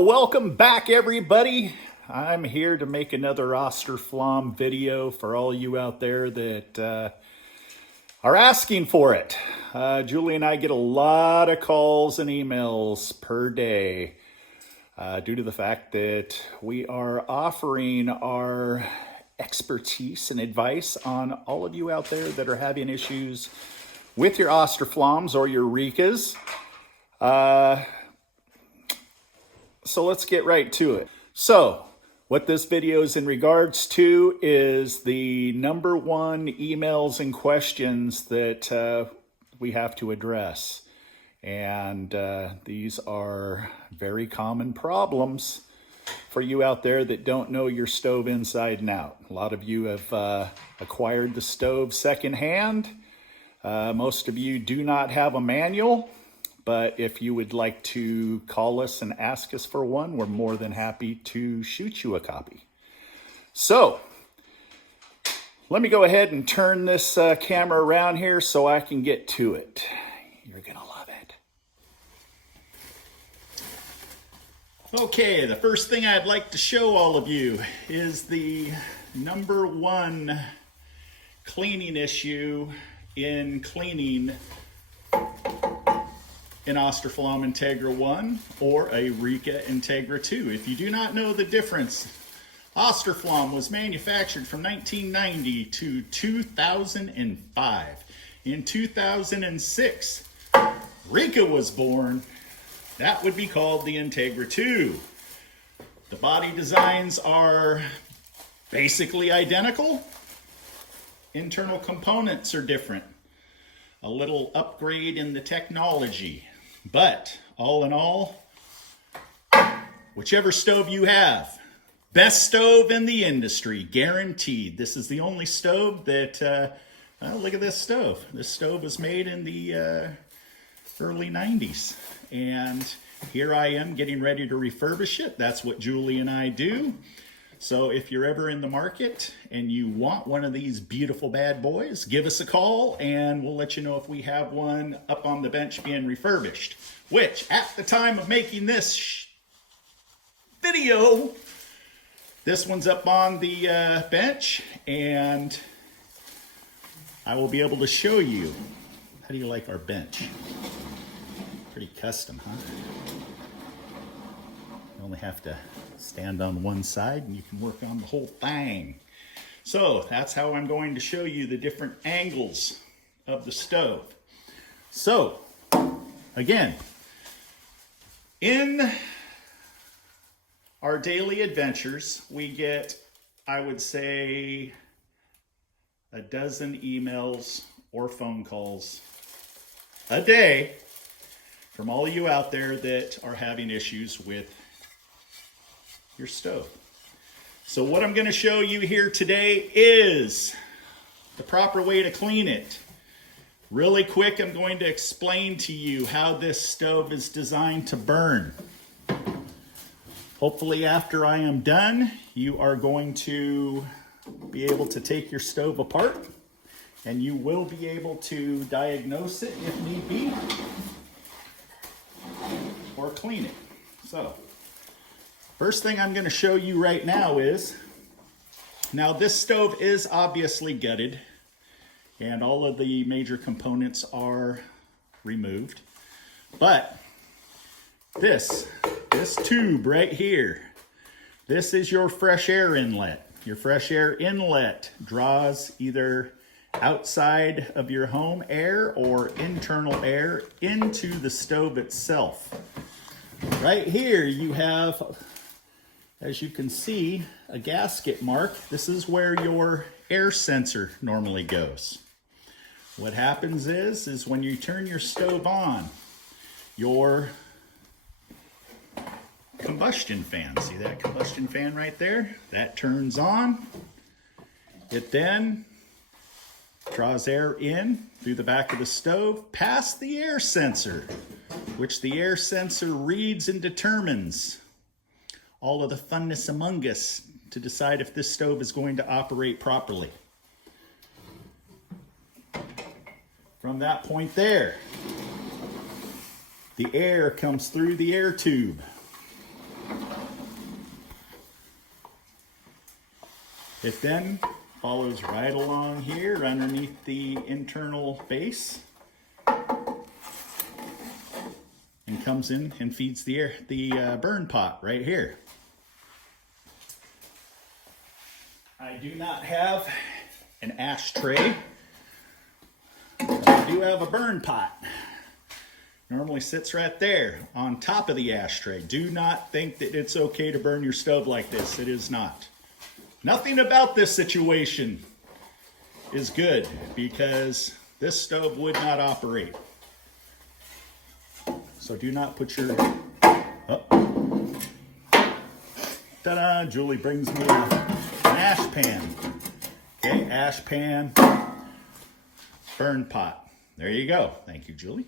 Well, welcome back, everybody. I'm here to make another Austroflamm video for all you out there that are asking for it. Julie and I get a lot of calls and emails per day due to the fact that we are offering our expertise and advice on all of you out there that are having issues with your Austroflamms or your RIKAs. So let's get right to it. So what this video is in regards to is the number one emails and questions that we have to address. And these are very common problems for you out there that don't know your stove inside and out. A lot of you have acquired the stove secondhand. Most of you do not have a manual. But if you would like to call us and ask us for one, we're more than happy to shoot you a copy. So let me go ahead and turn this camera around here so I can get to it. You're gonna love it. Okay, the first thing I'd like to show all of you is the number one cleaning issue in cleaning an Austroflamm Integra 1 or a RIKA Integra 2. If you do not know the difference, Austroflamm was manufactured from 1990 to 2005. In 2006, RIKA was born. That would be called the Integra 2. The body designs are basically identical. Internal components are different. A little upgrade in the technology. But all in all, whichever stove you have, best stove in the industry, guaranteed. This is the only stove that, well, look at this stove. This stove was made in the early 90s. And here I am getting ready to refurbish it. That's what Julie and I do. So if you're ever in the market and you want one of these beautiful bad boys, give us a call and we'll let you know if we have one up on the bench being refurbished. Which, at the time of making this video, this one's up on the bench and I will be able to show you. How do you like our bench? Pretty custom, huh? You only have to stand on one side and you can work on the whole thing. So that's how I'm going to show you the different angles of the stove. So again, in our daily adventures, we get, I would say, a dozen emails or phone calls a day from all of you out there that are having issues with your stove. So what I'm going to show you here today is the proper way to clean it. Really quick, I'm going to explain to you how this stove is designed to burn. Hopefully after I am done, you are going to be able to take your stove apart and you will be able to diagnose it if need be or clean it. So first thing I'm going to show you right now is, now this stove is obviously gutted and all of the major components are removed, but this tube right here, this is your fresh air inlet. Your fresh air inlet draws either outside of your home air or internal air into the stove itself. Right here you have, as you can see, a gasket mark. This is where your air sensor normally goes. What happens is when you turn your stove on, your combustion fan, see that combustion fan right there? That turns on. It then draws air in through the back of the stove, past the air sensor, which the air sensor reads and determines all of the funness among us to decide if this stove is going to operate properly. From that point there, the air comes through the air tube. It then follows right along here underneath the internal base and comes in and feeds the burn pot right here. I do not have an ashtray, but I do have a burn pot. Normally sits right there on top of the ashtray. Do not think that it's okay to burn your stove like this. It is not. Nothing about this situation is good because this stove would not operate. So do not put your... Oh. Ta-da! Julie brings me an ash pan. Okay, ash pan, burn pot. There you go. Thank you, Julie.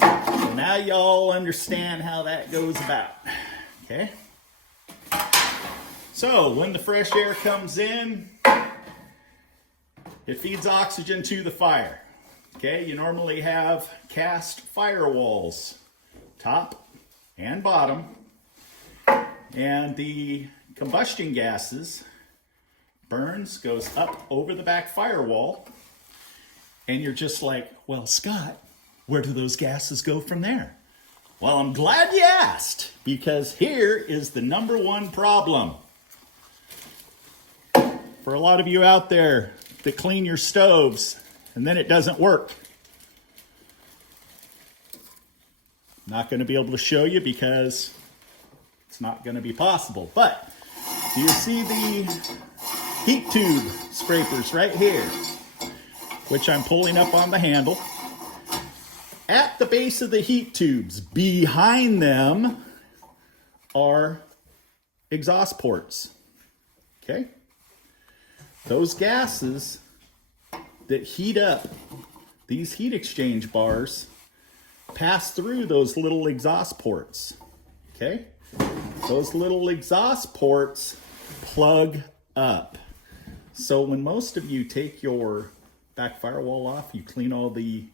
So now y'all understand how that goes about. Okay? So when the fresh air comes in, it feeds oxygen to the fire. Okay, you normally have cast firewalls, top and bottom, and the combustion gases goes up over the back firewall, and you're just like, well, Scott, where do those gases go from there? Well, I'm glad you asked, because here is the #1 problem. For a lot of you out there that clean your stoves and then it doesn't work. I'm not going to be able to show you because it's not going to be possible. But do you see the heat tube scrapers right here, which I'm pulling up on the handle? At the base of the heat tubes, behind them are exhaust ports. Okay? Those gases that heat up these heat exchange bars pass through those little exhaust ports. Okay? Those little exhaust ports plug up. So when most of you take your back firewall off, you clean all the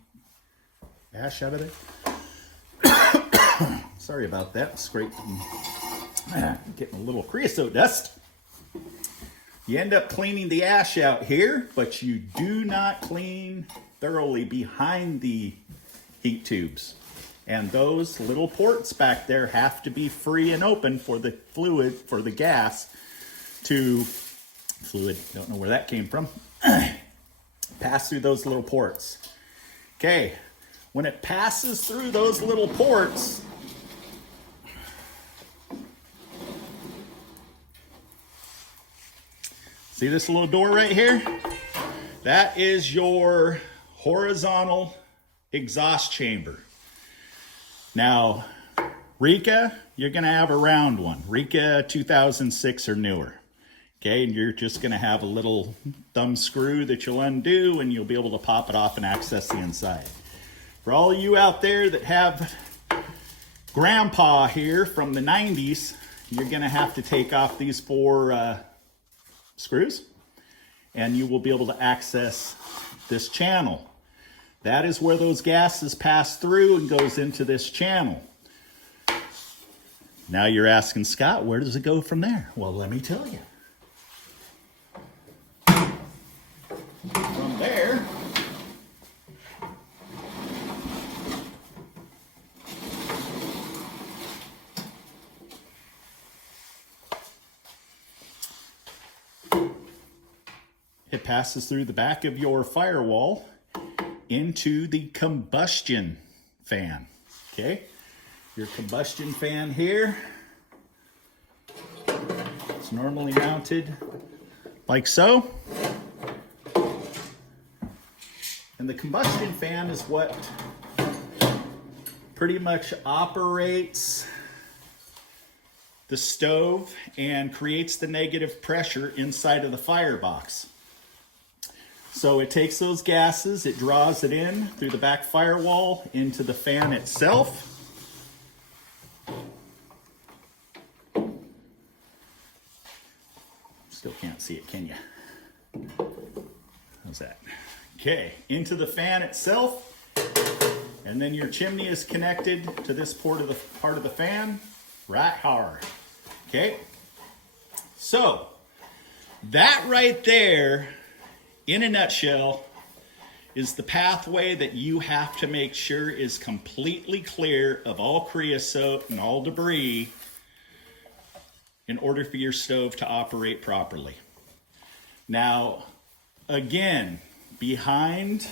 ash out of it. Sorry about that. Scraping, getting a little creosote dust. You end up cleaning the ash out here, but you do not clean thoroughly behind the heat tubes. And those little ports back there have to be free and open for the fluid, for the gas to, don't know where that came from, pass through those little ports. Okay, when it passes through those little ports, see this little door right here? That is your horizontal exhaust chamber. Now, RIKA, you're gonna have a round one. RIKA 2006 or newer. Okay, and you're just gonna have a little thumb screw that you'll undo and you'll be able to pop it off and access the inside. For all of you out there that have grandpa here from the 90s, you're gonna have to take off these 4 screws and you will be able to access this channel. That is where those gases pass through and goes into this channel. Now you're asking, Scott, where does it go from there? Well, let me tell you. From there, it passes through the back of your firewall into the combustion fan. Okay, your combustion fan here, it's normally mounted like so. And the combustion fan is what pretty much operates the stove and creates the negative pressure inside of the firebox. So it takes those gases, it draws it in through the back firewall into the fan itself. Still can't see it, can you? How's that? Okay, into the fan itself. And then your chimney is connected to this part of the fan, right hard. Okay, so That right there, in a nutshell, is the pathway that you have to make sure is completely clear of all creosote and all debris in order for your stove to operate properly. Now, again, behind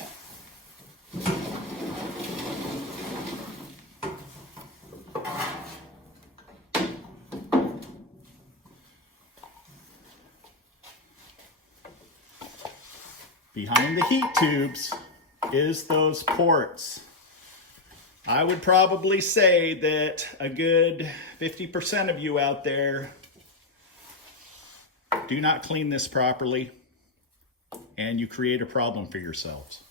the heat tubes is those ports. I would probably say that a good 50% of you out there do not clean this properly, and you create a problem for yourselves.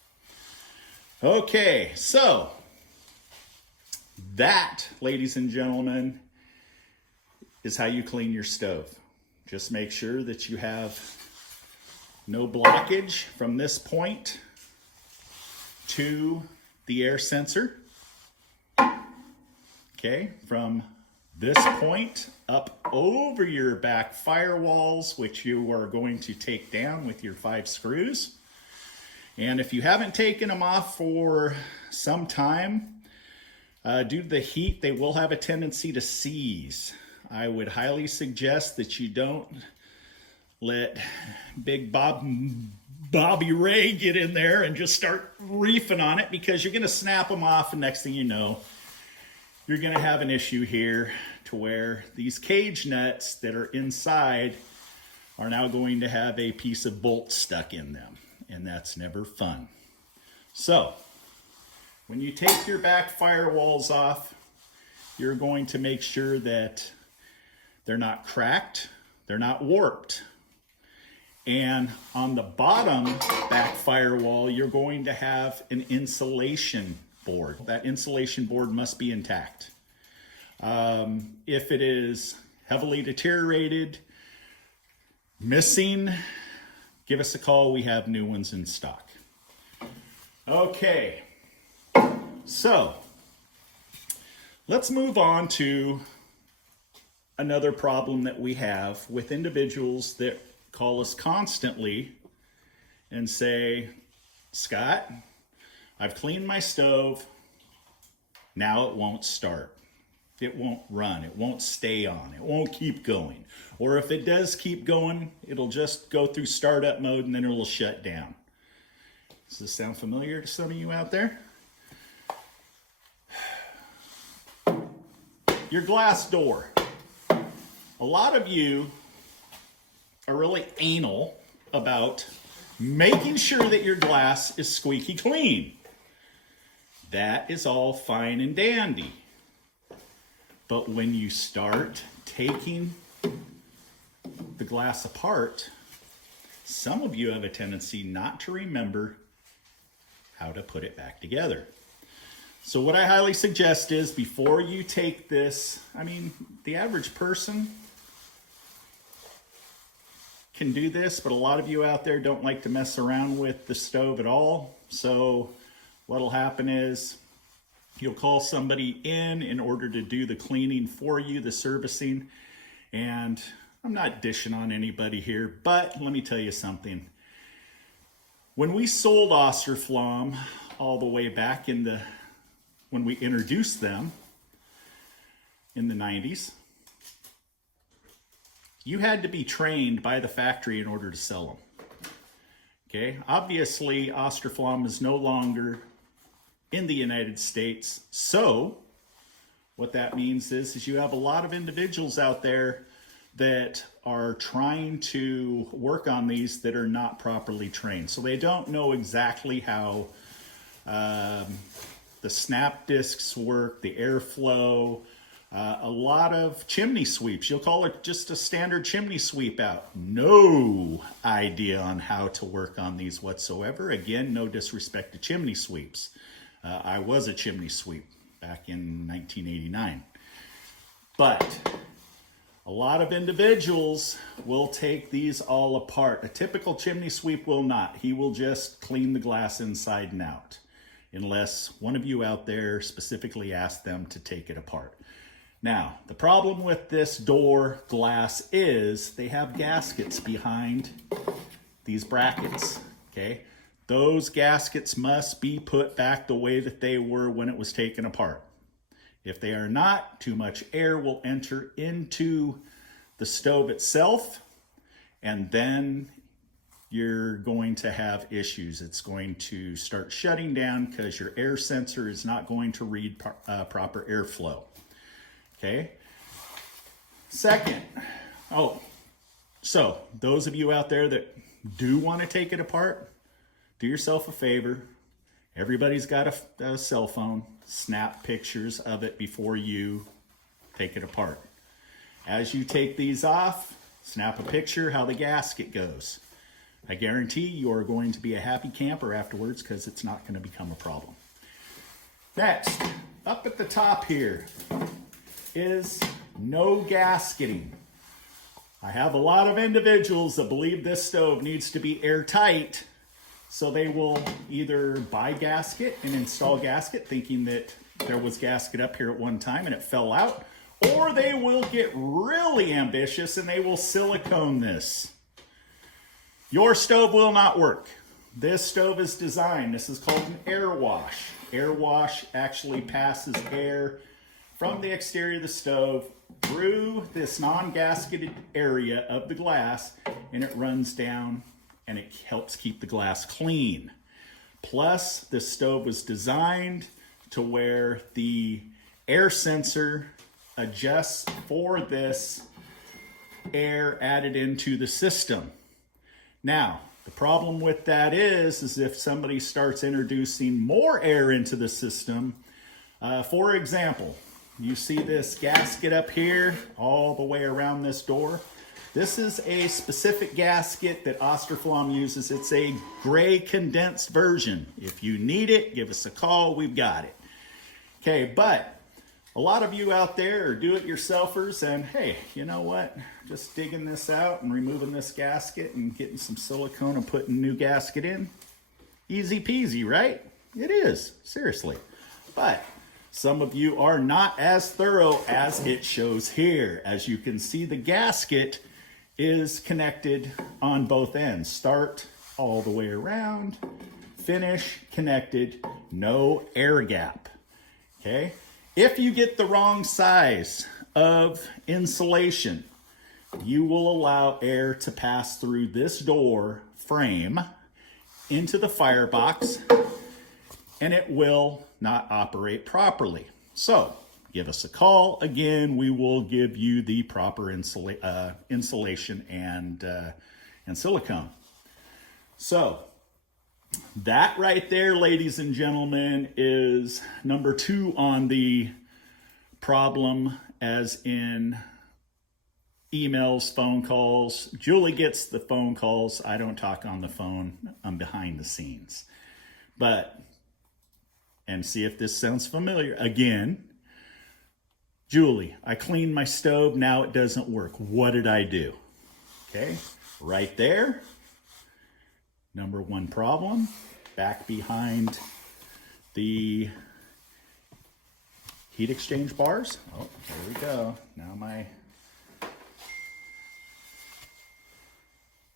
Okay, so that, ladies and gentlemen, is how you clean your stove. Just make sure that you have no blockage from this point to the air sensor. Okay, from this point up over your back firewalls, which you are going to take down with your 5 screws. And if you haven't taken them off for some time, due to the heat, they will have a tendency to seize. I would highly suggest that you don't let Big Bobby Ray get in there and just start reefing on it, because you're going to snap them off, and next thing you know, you're going to have an issue here to where these cage nuts that are inside are now going to have a piece of bolt stuck in them, and that's never fun. So when you take your back firewalls off, you're going to make sure that they're not cracked, they're not warped. And on the bottom back firewall, you're going to have an insulation board. That insulation board must be intact. If it is heavily deteriorated, missing, give us a call. We have new ones in stock. Okay, so let's move on to another problem that we have with individuals that call us constantly and say, Scott, I've cleaned my stove, now it won't start. It won't run, it won't stay on, it won't keep going. Or if it does keep going, it'll just go through startup mode and then it'll shut down. Does this sound familiar to some of you out there? Your glass door. A lot of you are really anal about making sure that your glass is squeaky clean. That is all fine and dandy. But when you start taking the glass apart, some of you have a tendency not to remember how to put it back together. So what I highly suggest is, before you take this, the average person can do this, but a lot of you out there don't like to mess around with the stove at all. So what'll happen is you'll call somebody in order to do the cleaning for you, the servicing. And I'm not dishing on anybody here, but let me tell you something. When we sold Austroflamm all the way back when we introduced them in the 90s, you had to be trained by the factory in order to sell them. Okay, obviously Austroflamm is no longer in the United States. So what that means is you have a lot of individuals out there that are trying to work on these that are not properly trained. So they don't know exactly how the snap discs work, the airflow, a lot of chimney sweeps. You'll call it just a standard chimney sweep out. No idea on how to work on these whatsoever. Again, no disrespect to chimney sweeps. I was a chimney sweep back in 1989. But a lot of individuals will take these all apart. A typical chimney sweep will not. He will just clean the glass inside and out, unless one of you out there specifically asked them to take it apart. Now, the problem with this door glass is they have gaskets behind these brackets, okay? Those gaskets must be put back the way that they were when it was taken apart. If they are not, too much air will enter into the stove itself, and then you're going to have issues. It's going to start shutting down because your air sensor is not going to read proper airflow. Okay. Second, so those of you out there that do want to take it apart, do yourself a favor. Everybody's got a cell phone. Snap pictures of it before you take it apart. As you take these off, snap a picture how the gasket goes. I guarantee you are going to be a happy camper afterwards because it's not going to become a problem. Next, up at the top here is no gasketing. I have a lot of individuals that believe this stove needs to be airtight, so they will either buy gasket and install gasket thinking that there was gasket up here at one time and it fell out, or they will get really ambitious and they will silicone this. Your stove will not work. This stove is designed, this is called an air wash. Air wash actually passes air from the exterior of the stove through this non-gasketed area of the glass, and it runs down and it helps keep the glass clean. Plus, this stove was designed to where the air sensor adjusts for this air added into the system. Now, the problem with that is if somebody starts introducing more air into the system, for example, you see this gasket up here all the way around this door. This is a specific gasket that Austroflamm uses. It's a gray condensed version. If you need it, give us a call. We've got it. Okay, but a lot of you out there are do-it-yourselfers, and hey, you know what? Just digging this out and removing this gasket and getting some silicone and putting a new gasket in. Easy peasy, right? It is, seriously. But some of you are not as thorough as it shows here. As you can see, the gasket is connected on both ends. Start all the way around, finish, connected, no air gap, okay? If you get the wrong size of insulation, you will allow air to pass through this door frame into the firebox, and it will not operate properly. So give us a call. Again, we will give you the proper insulation and silicone. So that right there, ladies and gentlemen, is number 2 on the problem, as in emails, phone calls. Julie gets the phone calls. I don't talk on the phone. I'm behind the scenes. And see if this sounds familiar. Again, Julie, I cleaned my stove. Now it doesn't work. What did I do? Okay, right there. Number 1 problem, back behind the heat exchange bars. Oh, there we go. Now my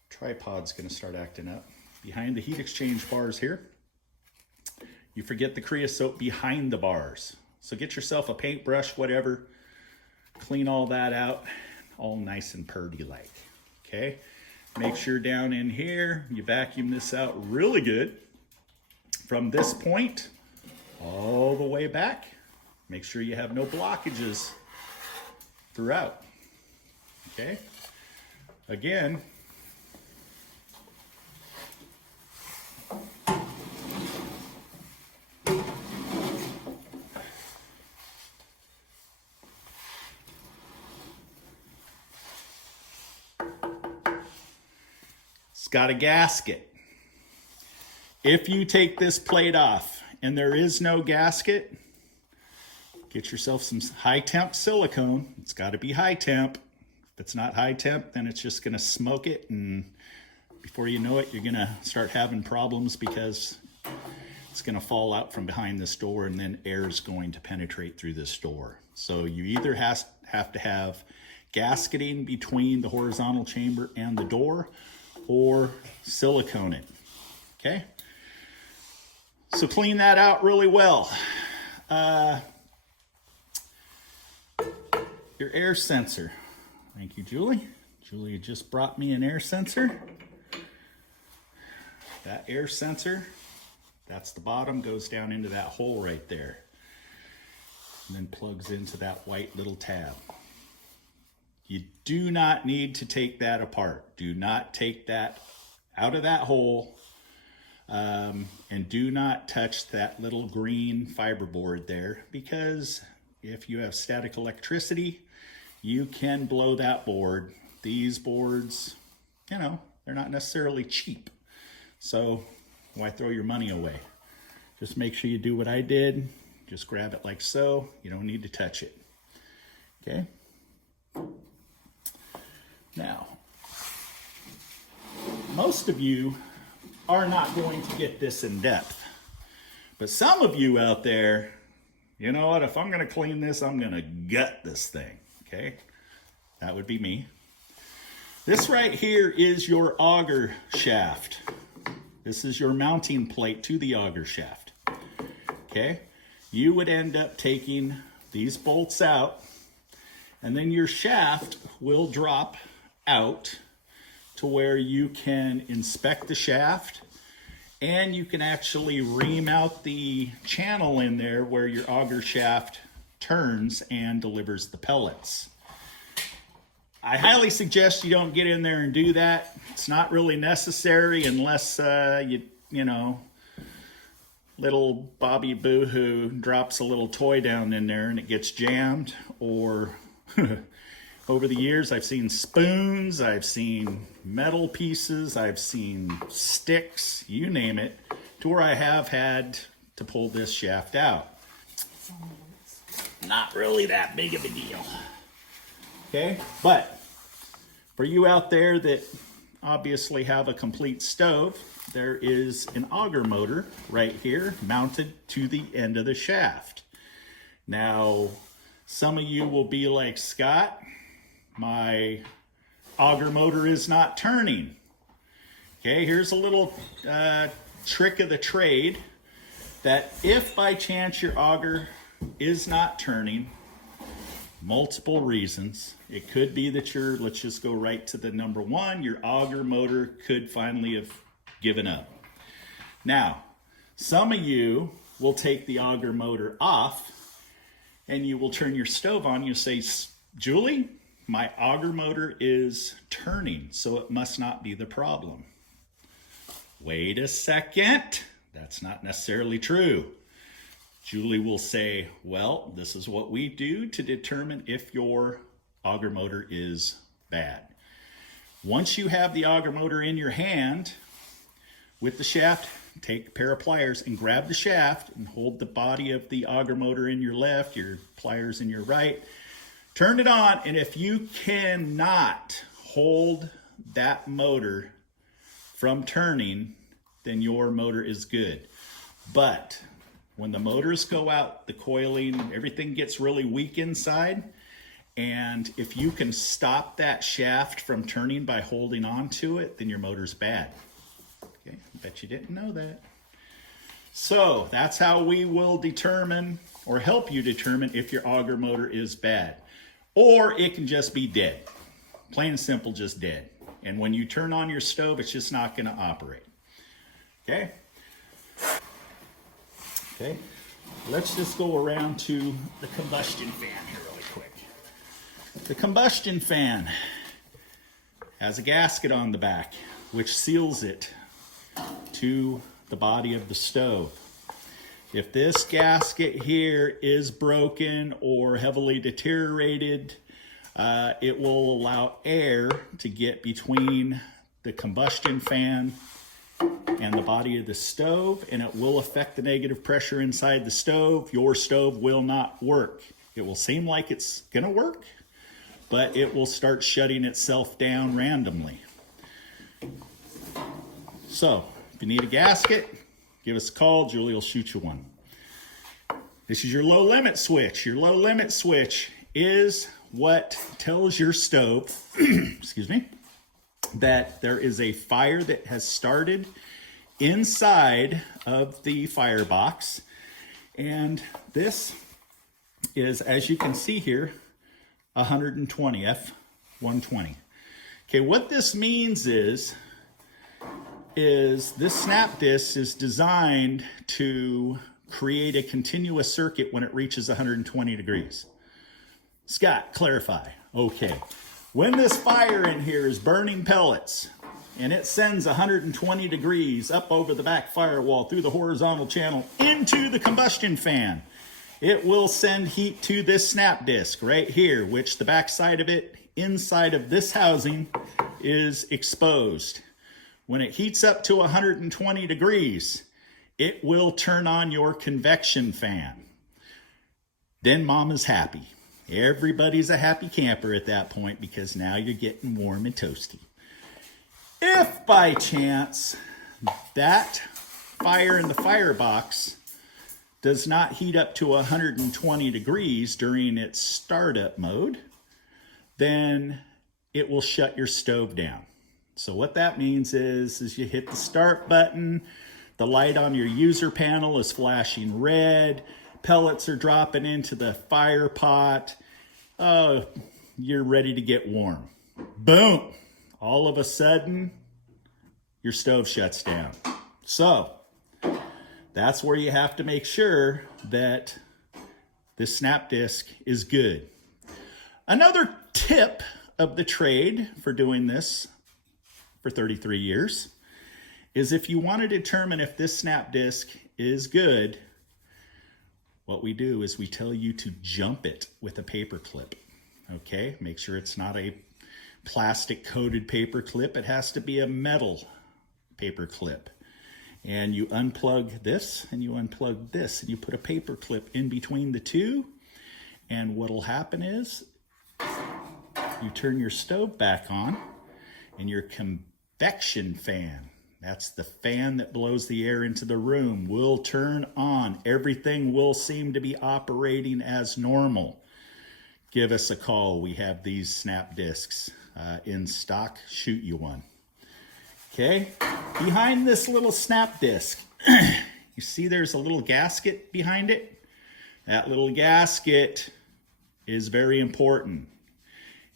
tripod's gonna start acting up. Behind the heat exchange bars here, you forget the creosote behind the bars. So get yourself a paintbrush, whatever, clean all that out, all nice and purdy like, okay? Make sure down in here, you vacuum this out really good. From this point, all the way back. Make sure you have no blockages throughout, okay? Again, it's got a gasket. If you take this plate off and there is no gasket, get yourself some high temp silicone. It's got to be high temp. If it's not high temp, then it's just going to smoke it, and before you know it, you're going to start having problems because it's going to fall out from behind this door, and then air is going to penetrate through this door. So you either have to have gasketing between the horizontal chamber and the door, or silicone it. Okay? So clean that out really well. Your air sensor. Thank you, Julie. Julie just brought me an air sensor. That air sensor, that's the bottom, goes down into that hole right there. And then plugs into that white little tab. You do not need to take that apart. Do not take that out of that hole. And do not touch that little green fiber board there, because if you have static electricity, you can blow that board. These boards, you know, they're not necessarily cheap. So why throw your money away? Just make sure you do what I did. Just grab it like so. You don't need to touch it. Okay? Now, most of you are not going to get this in depth. But some of you out there, you know what, if I'm going to clean this, I'm going to gut this thing. Okay? That would be me. This right here is your auger shaft. This is your mounting plate to the auger shaft. Okay? You would end up taking these bolts out, and then your shaft will drop out to where you can inspect the shaft, and you can actually ream out the channel in there where your auger shaft turns and delivers the pellets. I highly suggest you don't get in there and do that. It's not really necessary unless you know, little Bobby Boo-hoo drops a little toy down in there and it gets jammed, or over the years I've seen spoons, I've seen metal pieces, I've seen sticks, you name it, to where I have had to pull this shaft out. Not really that big of a deal. Okay, but for you out there that obviously have a complete stove, there is an auger motor right here mounted to the end of the shaft. Now, some of you will be like, Scott, my auger motor is not turning. Okay, here's a little trick of the trade, that if by chance your auger is not turning, multiple reasons. It could be that let's just go right to the number one, your auger motor could finally have given up. Now, some of you will take the auger motor off and you will turn your stove on. You'll say, Julie, my auger motor is turning, so it must not be the problem. Wait a second, that's not necessarily true. Julie will say, well, this is what we do to determine if your auger motor is bad. Once you have the auger motor in your hand with the shaft, take a pair of pliers and grab the shaft and hold the body of the auger motor in your left, your pliers in your right. Turn it on, and if you cannot hold that motor from turning, then your motor is good. But when the motors go out, the coiling, everything gets really weak inside. And if you can stop that shaft from turning by holding on to it, then your motor's bad. Okay, I bet you didn't know that. So that's how we will determine, or help you determine, if your auger motor is bad. Or it can just be dead. Plain and simple, just dead. And when you turn on your stove, it's just not gonna operate. Okay? Okay, let's just go around to the combustion fan here really quick. The combustion fan has a gasket on the back, which seals it to the body of the stove. If this gasket here is broken or heavily deteriorated, it will allow air to get between the combustion fan and the body of the stove, and it will affect the negative pressure inside the stove. Your stove will not work. It will seem like it's gonna work, but it will start shutting itself down randomly. So if you need a gasket, give us a call. Julie will shoot you one. This is your low limit switch. Your low limit switch is what tells your stove, excuse me, that there is a fire that has started inside of the firebox. And this is, as you can see here, 120, F120. Okay, what this means is this snap disc is designed to create a continuous circuit when it reaches 120 degrees. Scott, clarify. Okay, when this fire in here is burning pellets and it sends 120 degrees up over the back firewall through the horizontal channel into the combustion fan, it will send heat to this snap disc right here, which the back side of it, inside of this housing, is exposed. When it heats up to 120 degrees, it will turn on your convection fan. Then mama's happy. Everybody's a happy camper at that point because now you're getting warm and toasty. If by chance that fire in the firebox does not heat up to 120 degrees during its startup mode, then it will shut your stove down. So what that means is you hit the start button, the light on your user panel is flashing red, pellets are dropping into the fire pot, you're ready to get warm. Boom! All of a sudden, your stove shuts down. So, that's where you have to make sure that this snap disc is good. Another tip of the trade for doing this for 33 years is if you want to determine if this snap disc is good, what we do is we tell you to jump it with a paper clip. Okay, make sure it's not a plastic coated paper clip. It has to be a metal paper clip. And you unplug this and you unplug this and you put a paper clip in between the two. And what'll happen is you turn your stove back on and your convection fan, that's the fan that blows the air into the room, will turn on. Everything will seem to be operating as normal. Give us a call. We have these snap discs in stock. Shoot you one. Okay, behind this little snap disc, you see there's a little gasket behind it? That little gasket is very important.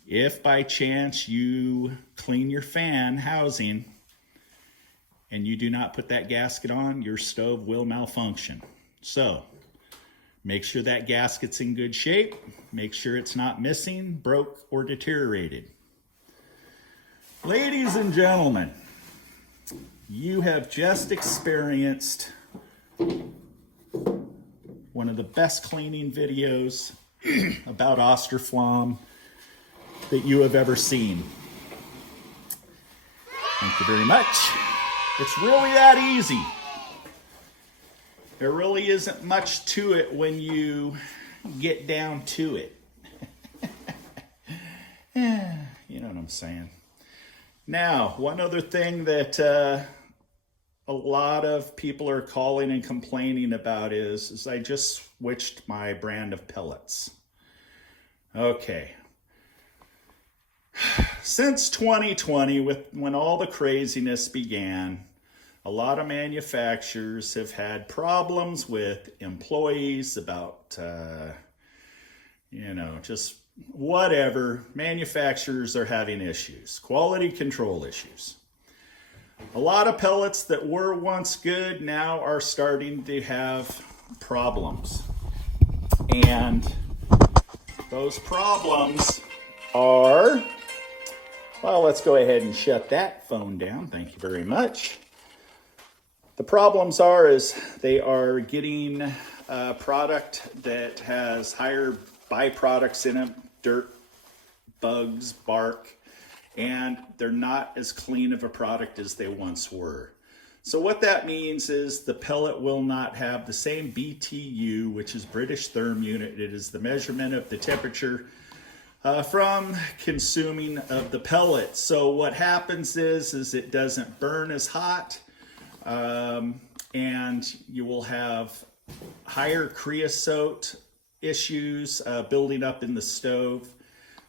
If by chance you clean your fan housing and you do not put that gasket on, your stove will malfunction. So make sure that gasket's in good shape. Make sure it's not missing, broke, or deteriorated. Ladies and gentlemen, you have just experienced one of the best cleaning videos about Austroflamm that you have ever seen. Thank you very much. It's really that easy. There really isn't much to it when you get down to it. You know what I'm saying. Now, one other thing that a lot of people are calling and complaining about is I just switched my brand of pellets. Okay. Since 2020, when all the craziness began, a lot of manufacturers have had problems with employees about, just whatever. Manufacturers are having issues, quality control issues. A lot of pellets that were once good now are starting to have problems. And those problems are, well, let's go ahead and shut that phone down. Thank you very much. The problems is they are getting a product that has higher byproducts in it, dirt, bugs, bark, and they're not as clean of a product as they once were. So what that means is the pellet will not have the same BTU, which is British Therm Unit. It is the measurement of the temperature from consuming of the pellet. So what happens is it doesn't burn as hot. and you will have higher creosote issues building up in the stove.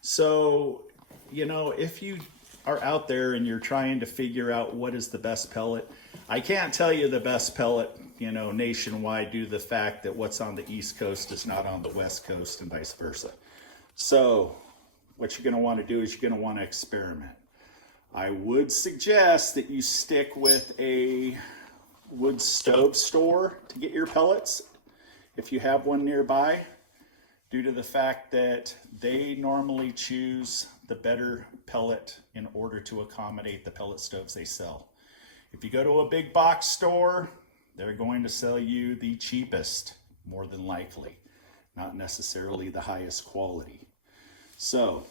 So, you know, if you are out there and you're trying to figure out what is the best pellet, I can't tell you the best pellet, you know, nationwide due to the fact that what's on the East Coast is not on the West Coast and vice versa. So what you're going to want to do is you're going to want to experiment. I would suggest that you stick with a wood stove store to get your pellets if you have one nearby, due to the fact that they normally choose the better pellet in order to accommodate the pellet stoves they sell. If you go to a big box store, they're going to sell you the cheapest, more than likely, not necessarily the highest quality. So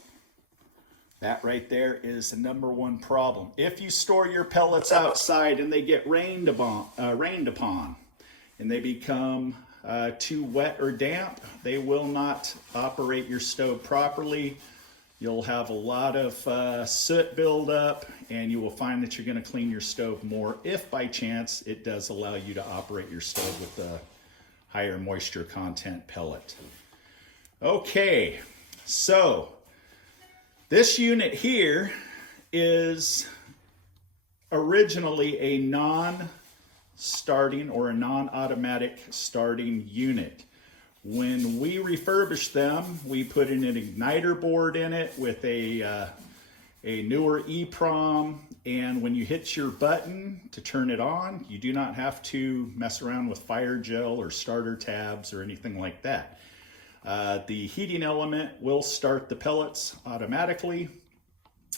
that right there is the #1 problem. If you store your pellets outside and they get rained upon and they become too wet or damp, they will not operate your stove properly. You'll have a lot of soot buildup, and you will find that you're going to clean your stove more if by chance it does allow you to operate your stove with the higher moisture content pellet. Okay, so this unit here is originally a non-starting or a non-automatic starting unit. When we refurbished them, we put in an igniter board in it with a newer EEPROM, and when you hit your button to turn it on, you do not have to mess around with fire gel or starter tabs or anything like that. The heating element will start the pellets automatically.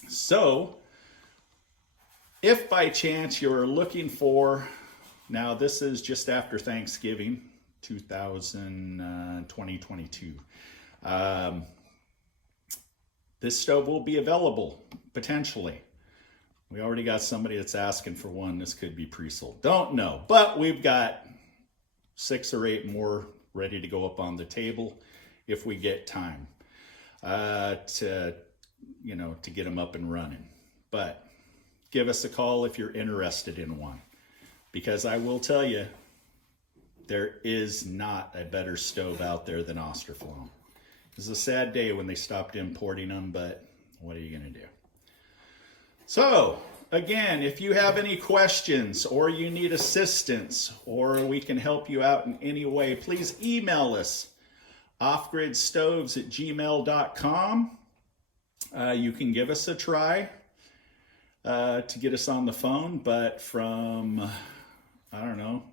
So if by chance you're looking for, now this is just after Thanksgiving 2022, this stove will be available potentially. We already got somebody that's asking for one. This could be pre-sold, don't know, but we've got 6 or 8 more ready to go up on the table if we get time to get them up and running. But give us a call if you're interested in one, because I will tell you, there is not a better stove out there than Austroflamm. It's a sad day when they stopped importing them, but what are you going to do? So again, if you have any questions or you need assistance or we can help you out in any way, please email us, offgridstoves@gmail.com. You can give us a try to get us on the phone, but from, I don't know,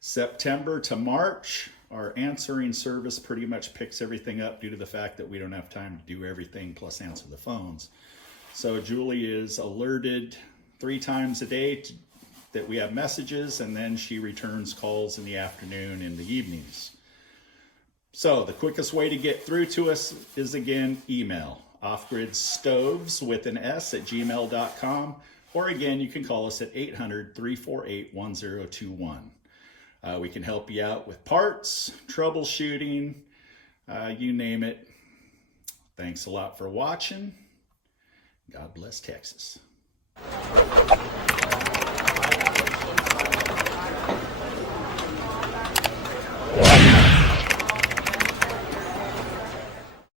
September to March, our answering service pretty much picks everything up due to the fact that we don't have time to do everything plus answer the phones. So Julie is alerted 3 times a day that we have messages, and then she returns calls in the afternoon and the evenings. So the quickest way to get through to us is, again, email, offgridstoves@gmail.com, or again, you can call us at 800-348-1021. We can help you out with parts, troubleshooting, you name it. Thanks a lot for watching. God bless Texas.